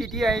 PTI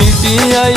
PTI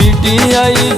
PTI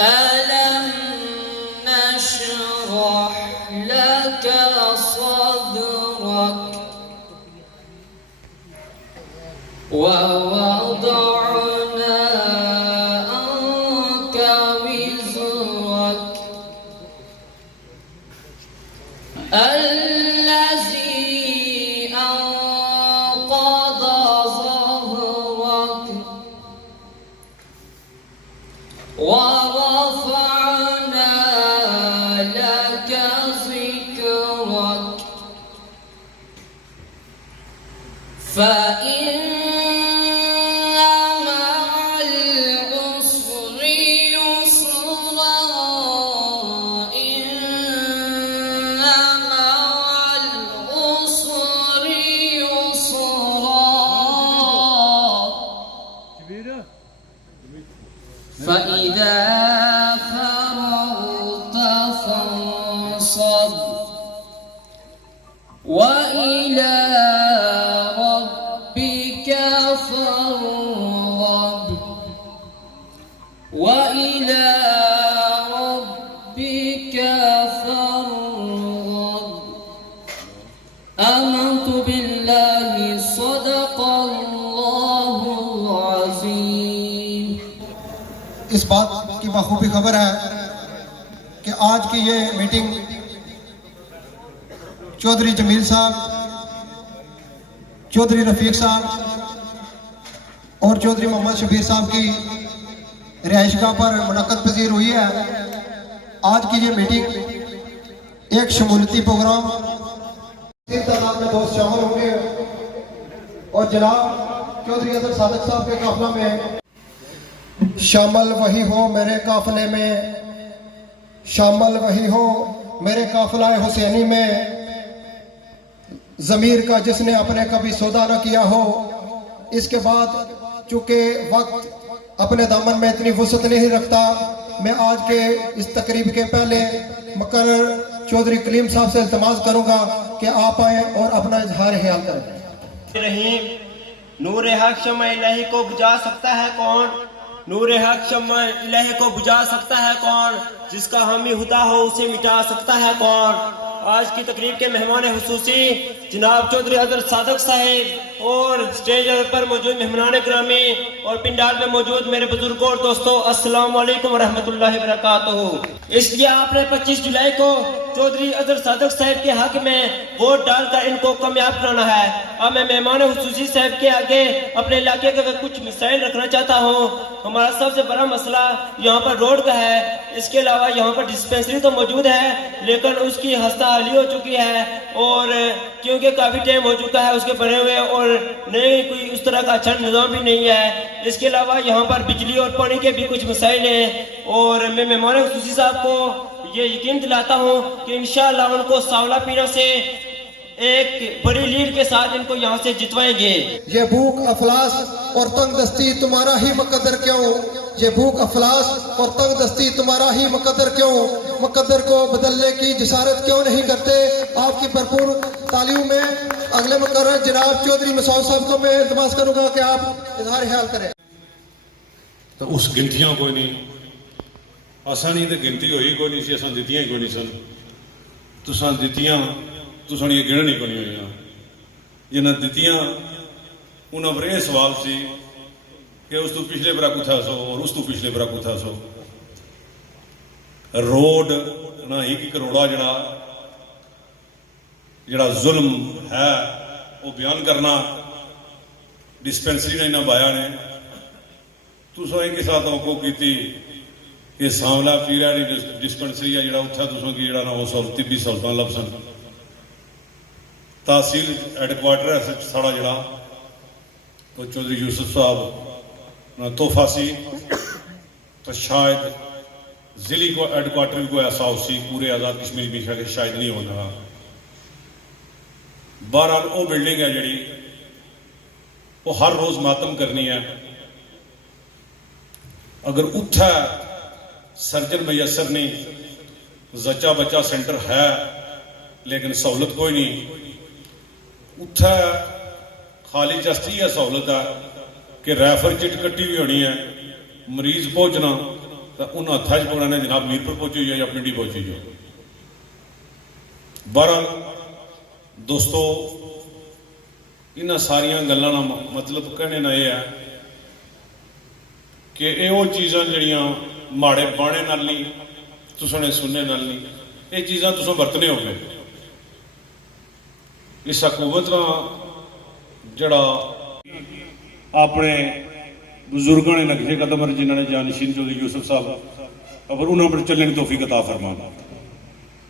ألم نشرح لك صدرك ووضعنا عنك وزرك الذي أنقض ظهرك فإذا فرغت فانصب وإلى ربك فارغب وإلى ربك فارغب آمنت بالله صدق الله العظيم. اس بات کی بخوبی خبر ہے کہ آج کی یہ میٹنگ چودھری جمیل صاحب، چودھری رفیق صاحب اور چودھری محمد شبیر صاحب کی رہائش گاہ پر منعقد پذیر ہوئی ہے. آج کی یہ میٹنگ ایک شمولیتی پروگرام، تین تعداد میں دوست شامل ہوں گے اور جناب چودھری اظہر صادق صاحب کے قافلہ میں شامل وہی ہو میرے قافلے میں، شامل وہی ہو میرے قافلہ حسینی میں، ضمیر کا جس نے اپنے کبھی سودا نہ کیا ہو. اس کے بعد چونکہ وقت اپنے دامن میں اتنی وسعت نہیں رکھتا، میں آج کے اس تقریب کے پہلے مقرر چودھری کلیم صاحب سے التماس کروں گا کہ آپ آئیں اور اپنا اظہار خیال کریں. رحیم، نور حق شمع الہی کو بجھا سکتا ہے کون؟ نور حق شمع الہی کو بجھا سکتا ہے کون؟ جس کا حامی خدا ہو اسے مٹا سکتا ہے کون؟ آج کی تقریب کے مہمان خصوصی جناب چودھری اظہر صادق صاحب اور سٹیج پر موجود مہمان گرامی اور پنڈال میں موجود میرے بزرگوں اور دوستوں، السلام علیکم ورحمۃ اللہ وبرکاتہ. اس لیے آپ نے 25 جولائی کو چودھری اظہر صادق صاحب کے حق میں ووٹ ڈال کر ان کو کامیاب کرانا ہے. اب میں مہمان خصوصی صاحب کے آگے اپنے علاقے کے کچھ مسائل رکھنا چاہتا ہوں. ہمارا سب سے بڑا مسئلہ یہاں پر روڈ کا ہے. اس کے علاوہ یہاں پر ڈسپینسری تو موجود ہے لیکن اس کی ہستہ حالی ہو چکی ہے، اور کیونکہ کافی ٹائم ہو چکا ہے اس کے بنے ہوئے، اور نئے کوئی اس طرح کا اچھا نظام بھی نہیں ہے. اس کے علاوہ یہاں پر بجلی اور پانی کے بھی کچھ مسائل ہیں، اور میں مہمان خصوصی صاحب کو یہ یقین دلاتا ہوں کہ انشاءاللہ ان کو ساولا پیروں سے ایک بڑی لیڈ کے ساتھ ان کو یہاں سے جتوائیں گے. یہ بھوک افلاس اور تنگ دستی تمہارا ہی مقدر کیوں؟ یہ بھوک افلاس اور تنگ دستی تمہارا ہی مقدر کیوں؟ مقدر کو بدلنے کی جسارت کیوں نہیں کرتے؟ آپ کی بھرپور تعلیم میں اگلے مقرر جناب چودھری مسعود صاحب کو میں التماس کروں گا کہ آپ اظہار خیال کریں. تو اس گنتیاں کوئی نہیں، اساں نہیں تو گنتی ہوئی کوئی نہیں سی، اساں دتیاں ہی کوئی نہیں سن. تساں دتیاں تساں یہ گنن ہی کوئی نہیں ہوئی. جنہیں دتیاں انہاں پر یہ سوال سی کہ اس تو پچھلے برا کو تھا سو اور اس تو پچھلے برا کو تھا سو. روڈ نہ ایک کروڑا جڑا ظلم ہے وہ بیان کرنا، ڈسپینسری نے انہاں بایا نے تساں ایک ساتھ توقع کی کہ سانولا پیرا ڈسپینسری ہے جڑا اتھا تساں کی جڑا نا وہ طبی سہولتاں لب سن. تحصیل ہیڈ کوارٹر ہے ساڑا جڑا وہ چودھری یوسف صاحب نہ تحفہ سی، تو شاید ضلعی کو ہیڈ کوارٹر بھی کوئی ایسا ہو سی پورے آزاد کشمیر بھی شاید نہیں ہونا. بہرحال وہ بلڈنگ ہے جڑی وہ ہر روز ماتم کرنی ہے. اگر اتھا سرجن میسر نہیں، زچہ بچہ سینٹر ہے لیکن سہولت کوئی نہیں. اتھا خالی چستی ہے سہولت ہے کہ ریفر چٹ کٹی بھی ہونی ہے، مریض پہنچنا تو انہوں ہاتھ پکڑانے جناب میرپور پہنچی ہوئی ہے یا پنڈی پہنچی ہوئی ہے. بہرحال دوستو انہاں ساریاں گلاں دا مطلب کہنے نہ یہ ہے کہ یہ وہ چیزاں جڑیاں ماڑے بانے نال نہیں، تساں نے سننے نال نہیں، یہ چیزاں تساں برتنے ہو گئے. اس حکومت کا جڑا اپنے بزرگوں نے نقشے قدم پر جنہوں نے جانشین چودھری یوسف صاحب اور انہوں پر چلنے کی توفیق عطا فرمانا.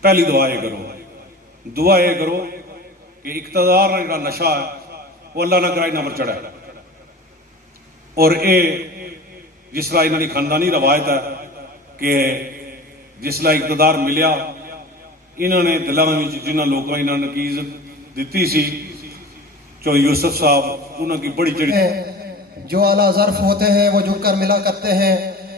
پہلی دعا یہ کرو کہ اقتدار کا نشہ ہے وہ اللہ نہ کرائے نہ پر چڑھا ہے. اور اے جس طرح انہوں نے خاندانی روایت ہے کہ جس طرح اقتدار ملیا انہوں نے دلاں وچ جنہاں لوگوں انہوں نے کی عزت دیتی سی چودھری یوسف صاحب انہوں کی بڑی چڑی. جو اعلیٰ ظرف ہوتے ہیں وہ جھک کر ملا کرتے ہیں،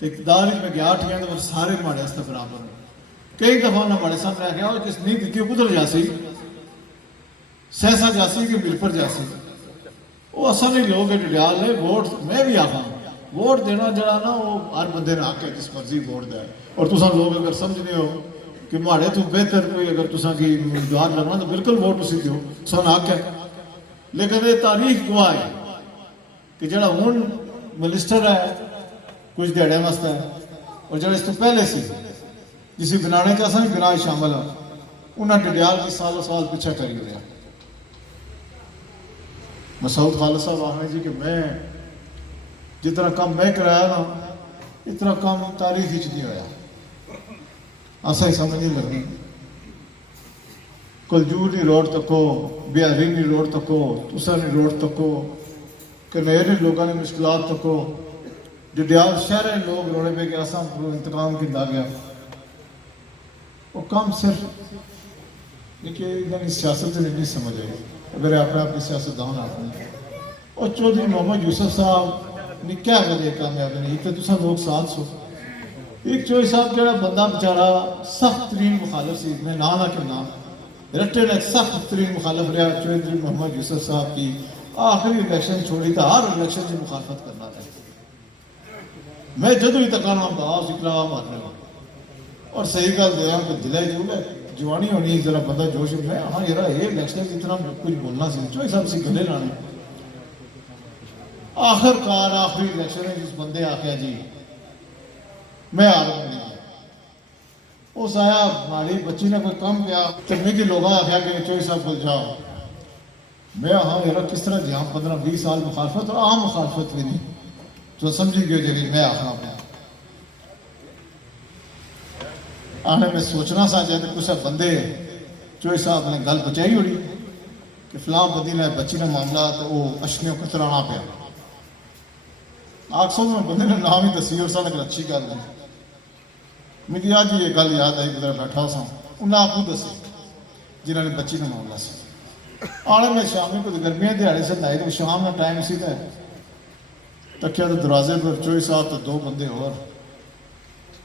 تو اقتدار میں گیا ٹھیک ہے تو سارے ماڑے اس برابر ہیں کئی دفعہ انہیں ماڑے سامنے آ گیا اور کس نہیں دیتی کدھر جاسی سہسا جاسی کہ ملپر جاسی وہ اصل نہیں لوگ ڈڈیال ہے ووٹ میں بھی آخا ووٹ دینا جڑا نا وہ ہر بندے نے آکے جس مرضی ووٹ دے اور تساں لوگ اگر سمجھنے ہو کہ ماڑے تو بہتر کوئی اگر تساں کی امیدوار لگنا تو بالکل ووٹ اسی دیو سن حق ہے لیکن یہ تاریخ گواہ ہے کہ جڑا ہون منسٹر ہے کچھ دیڑے واسطے ہے اور جڑا اس تو پہلے سی جسی بنانے کا اصل بنا شامل ہے انہاں ڈڈیال کی سالوں سال پیچھے کری رہا مسعود خالد صاحب آخر جی کہ میں جتنا کم میں کرایا نا اتنا کم تاریخ ہی نہیں ہویا ایسا ہی سمجھ نہیں لگی کلجوری روڈ تکو بیارینی روڈ تکو تسانی روڈ تکو کنیری لوگوں نے مشکلات تکو ڈڈیال شہر لوگ روڑے پہ کہ ایسا انتقام کی دا گیا وہ کم صرف لیکن سیاست سے نہیں سمجھ آئی اگر اپنے سیاستدان آتے اور چودھری محمد یوسف صاحب نے کیا وجہ کامیاب نہیں تو تسا لوگ ساتھ سو ایک چوہی صاحب جڑا بندہ بچارا سخت ترین مخالف سی میں نہ کہ نام رٹے نے سخت ترین مخالف رہا چودھری محمد یوسف صاحب کی آخری الیکشن چھوڑی تھا ہر الیکشن سے مخالفت کرنا تھا میں جدو ہی تکانا باس اکلا مارنے لگا اور صحیح گل دیا کہ دلے جو ہے جوانی ہونی ذرا بندہ جوش میں ہاں یار یہ الیکشن اتنا کچھ بولنا سی چوہی صاحب سی گلے لانے آخر کار آخری الیکشن ہے جس بندے آخیا جی میں آ رہا ہوں اس آیا ہماری بچی نے کوئی کم کیا ترمی کی لوگاں آخیا کہ چوہی صاحب بول جاؤ میں ہاں یار کس طرح جہاں 15-20 سال مخالفت اور عام مخالفت بھی نہیں تو سمجھی گئے جگہ میں آخنا پہ آنے میں سوچنا سا جائے تو کچھ بندے چوہی صاحب نے گل بچائی ہوئی کہ فلاں بندی نے بچی نے معاملہ تو وہ اشنیوں کو ترانا پیا آگ سو میں بندے نے نام ہی دسی اور سا لیکن اچھی گل ہے مجھے آج یہ گل یاد آئی کہ بیٹھا سا انہیں آپ کو دسی جنہوں نے بچی نے معاملہ سی آنے میں شامی کو گرمیاں دیہڑے سے لائے تو شام میں ٹائم سی تھا تکیا تو دروازے پر چوہی صاحب تو 2 بندے اور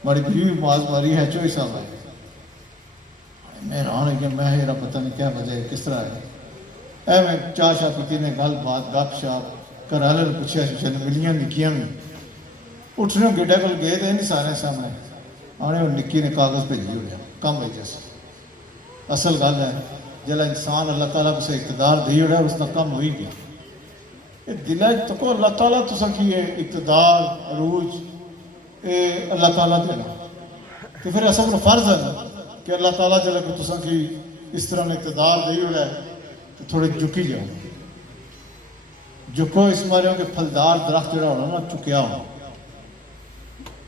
بڑی بیوی باز ماری ہے چوہی صاحب آئے میں رہا کہ میں یہ پتہ نہیں کیا وجہ ہے کس طرح ہے اے میں چاہ شاہ پیتی نے گل بات گپ شاپ گھر والے نے پوچھا چل ملیاں نکیاں میں اٹھنے گڈے کول گئے تو نہیں سارے سامنے آنے اور نکی نے کاغذ بھیجی ہو گیا کم بھیجا سے اصل گل ہے جلا انسان اللہ تعالیٰ کو سے اقتدار دی ہو رہا ہے اس کا کم ہوئی گیا یہ دل تکو اللہ تعالیٰ تو سکی ہے اقتدار عروج اللہ تعالیٰ دینا تو پھر ایسا اپنا فرض ہے کہ اللہ تعالیٰ جلے کو تساں کی اس طرح اقتدار دی ہو رہا ہے تو تھوڑے جھکی جاؤ جھکو اس مارے ہو کہ پھلدار درخت جڑا ہونا نا چکیا ہو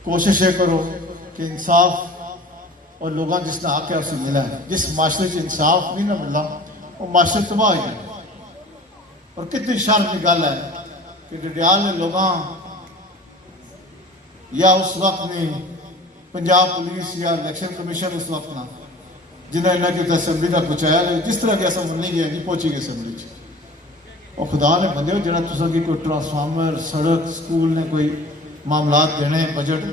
کوشش یہ کرو کہ انصاف اور لوگاں جس نے حق ہے اسے ملا ہے جس معاشرے سے انصاف نہیں نہ ملا وہ معاشرے تباہ ہو جائے اور کتنی شرم کی گل ہے کہ ڈڈیال نے لوگاں یا اس وقت نہیں پنجاب پولیس یا الیکشن کمیشن اس وقت نہ جنہیں انہیں کی اسمبلی کا پہنچایا گیا جس طرح کی اسمبلی نہیں گیا نہیں پہنچی گئی اسمبلی اور خدا نے بندے ہو جنہیں تسا کی کوئی ٹرانسفارمر سڑک سکول نے کوئی معاملات دینے بجٹ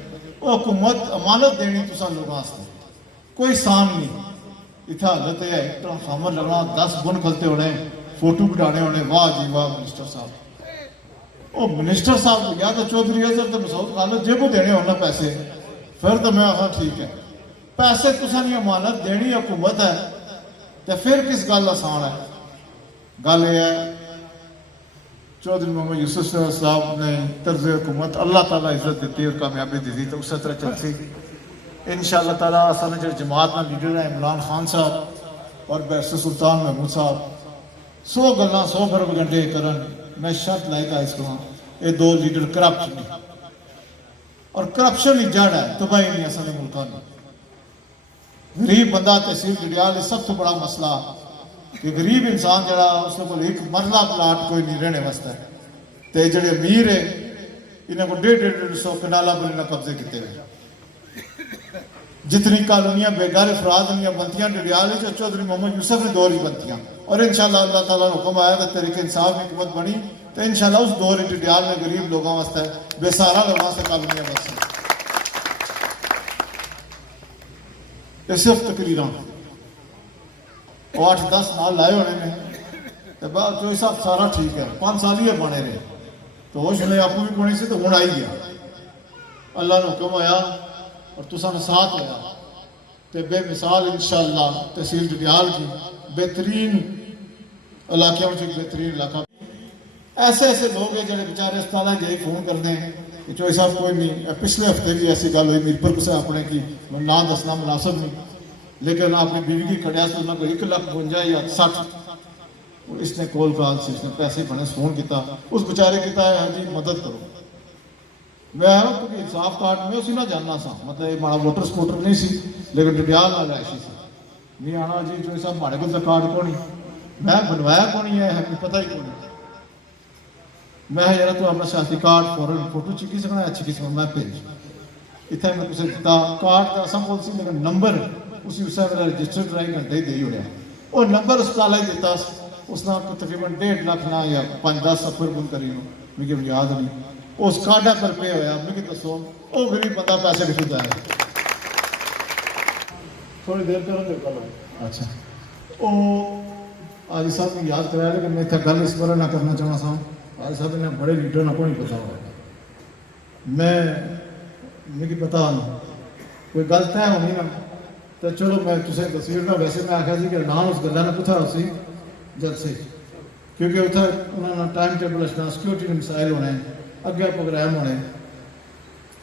وہ حکومت امانت دینی تسا لوگوں سے کوئی سان نہیں اتنا حالت ہے ٹرانسفارمر لگنا 10 بن کھلتے ہونے فوٹو کٹانے ہونے واہ جی واہ منسٹر صاحب وہ منسٹر صاحب یا تو چودھری اظہر تو مسعود خالد جے کو دینے ہونا پیسے پھر تو میں آخر ٹھیک ہے پیسے تسا نہیں امانت دینی حکومت ہے تو پھر کس گل آسان ہے گل یہ ہے چودھری محمد یوسف صاحب نے طرز حکومت اللہ تعالیٰ عزت دیتی اور کامیابی دی تو اس طرح چلتی انشاءاللہ تعالیٰ آسان جو جماعت میں لیڈر ہیں عمران خان صاحب اور بیرسٹر سلطان محمود صاحب 100 گلاں 100 برب گھنٹے کرن میں شرط لائے گا اس کو یہ 2 لیڈر کرپشن اور کرپشن ہی جڑ ہے تباہی نہیں اصل ملکوں میں غریب بندہ تحصیل ڈڈیال سب تو بڑا مسئلہ کہ غریب انسان جڑا اس کو ایک مرلہ پلاٹ کوئی نہیں رہنے واسطے تے جڑے امیر ہے انہیں کو 150-150 کنالہ بلنا قبضے کیتے ہوئے جتنی کالونیاں بیگار افراد ہیں بنتیاں ڈڈیال ہے جو چودھری محمد یوسف نے دور ہی بنتیاں اور انشاءاللہ اللہ تعالیٰ نے حکم آیا کہ طریقے انصاف کی حکومت بنی تو انشاءاللہ اس دور ڈڈیال میں غریب لوگوں واسطے بے سہارا لوگوں سے کالونیاں بس یہ صرف تقریراں وہ 8-10 نال لائے ہونے نے تو بعد جو حساب سارا ٹھیک ہے 5 سال ہی بنے رہے تو ہوش نے آپ بھی پڑی سی تو ہوں آئی گیا اللہ نے حکم آیا اور تساں نے ساتھ ہویا تو بے مثال انشاءاللہ تحصیل ڈڈیال کی بہترین علاقے میں ایک بہترین علاقہ ایسے ایسے لوگ ہیں جنہیں بیچارے اسپتال جی فون کرتے ہیں کہ چوہی صاحب کوئی نہیں پچھلے ہفتے بھی ایسی گل ہوئی میر پر کسے اپنے کی نہ دسنا مناسب نہیں لیکن اپنی بیوی کی کھڑیا سے انہوں کو 1,52,000 یا 60 اس نے کال کال سے اس نے پیسے بنے فون کیتا اس بیچارے کیتا ہے ہاں جی مدد کرو میں کیونکہ انصاف کارڈ میں اسی نہ جاننا سا مطلب یہ ماڑا ووٹر سپورٹر نہیں سی لیکن ڈڈیال نہ رہائشی سی نہیں آنا جی جو صاحب ماڑے کو کارڈ کونی میں بنوایا کونی ہے ہمیں پتہ ہی کونی میں یار تو اپنا سیاسی کارڈ فوراً فوٹو چکی سکنا اچھی قسم میں بھیج اتنے میں کسی دیتا کارڈ کا سب بول سی لیکن نمبر اسی اس میرا رجسٹر ڈرائی گھنٹے ہی دے ہو رہا وہ نمبر اسپتال ہی دیتا اس نے تقریباً 1.5 لاکھ نہ یا 5-10 سفر بن کری مجھے یاد نہیں اس کارڈا پر پہ ہویا مجھے دسو وہ بھی بندہ پیسے لکھ جائے تھوڑی دیر کرو جو کل اچھا وہ آج صاحب نے یاد کرایا لیکن میں اتنا گل اس بارے نہ کرنا چاہنا سا آج صاحب نے بڑے لیڈر نہ کوئی پتا ہوا میں مجھے پتا کوئی گل طے ہونی نا تو چلو میں تسے تصویر نہ ویسے میں آخیا سی کہ نام اس گلا نے پوچھا اسی جد سے کیونکہ اتنا انہوں نے ٹائم ٹیبل رکھنا سیکورٹی کے مسائل ہونے اگے پروگرام ہونے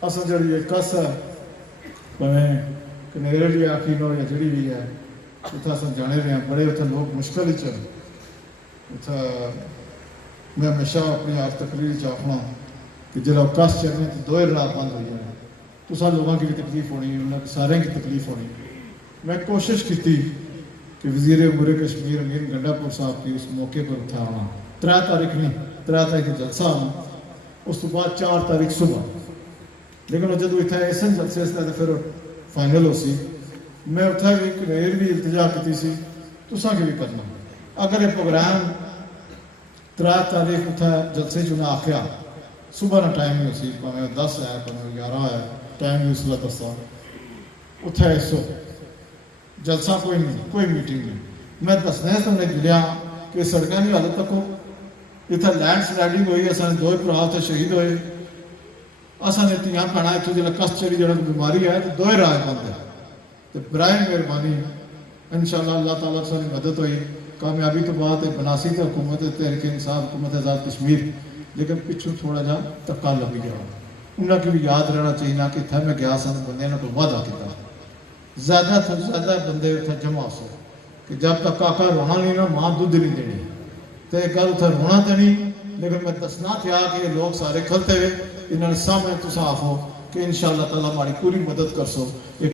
اصل جڑی یہ کس ہے پویں کنیرے بھی آخی نو یا جڑی بھی ہے اتنا اصل جانے رہے ہیں بڑے اتنے لوگ مشکل ہی چل اتنا میں ہمیشہ اپنی آپ تقریر چاہنا کہ جب کس چلنے تو 2 رات بند ہوئی جائے تو سب لوگوں کی بھی تکلیف ہونی انہوں کی سارے کی تکلیف ہونی میں کوشش کی تھی کہ وزیر امور کشمیر امین گنڈا پور صاحب کی اس موقع پر اٹھا آنا 3 تاریخ نہیں 3 تاریخ جلسہ آنا اس تو بعد 4 تاریخ صبح لیکن جب اتنا اس جلسے سے پھر فائنل ہو سی میں اتنا بھی کنیر بھی التجا کی سی تساں کی بھی کرنا اگر یہ پروگرام 3 تاریخ اتنا جلسے چنا آخیا صبح نہ ٹائم ہو سی پہ 10 ہے پہ 11 ہے ٹائم بھی اس لیے دسا اتنا ایسو جلسہ کوئی نہیں کوئی میٹنگ نہیں میں دسنے سے انہیں گلیا کہ سڑکیں نہیں حالت تک ہو اتنا لینڈ سلائڈنگ ہوئی اصل نے 2 پراؤ سے شہید ہوئے اصل نے 3 پینا اتوں جب کس چڑی جڑا بیماری ہے تو 2 رائے بند ہے تو برائے مہربانی انشاءاللہ اللہ تعالیٰ سے مدد ہوئی کامیابی تو بات ہے بناسی تو حکومت تحریک انصاف حکومت آزاد کشمیر لیکن پچھوں تھوڑا جا تکا لگ گیا انہوں کی بھی یاد رہنا چاہیے کہ اتنے میں گیا سن بندے نے کوئی وعدہ کیا زیادہ تو زیادہ بندے اتنے جمع سو کہ جب تک کاکا رونا نہیں نا ماں دودھ نہیں دینی تو ایک گل اتنے رونا تو نہیں لیکن میں دسنا تھا کہ یہ لوگ سارے کھلتے ہوئے انہوں نے سامنے تصاف ہو کہ انشاءاللہ تعالیٰ ہماری پوری مدد کر سو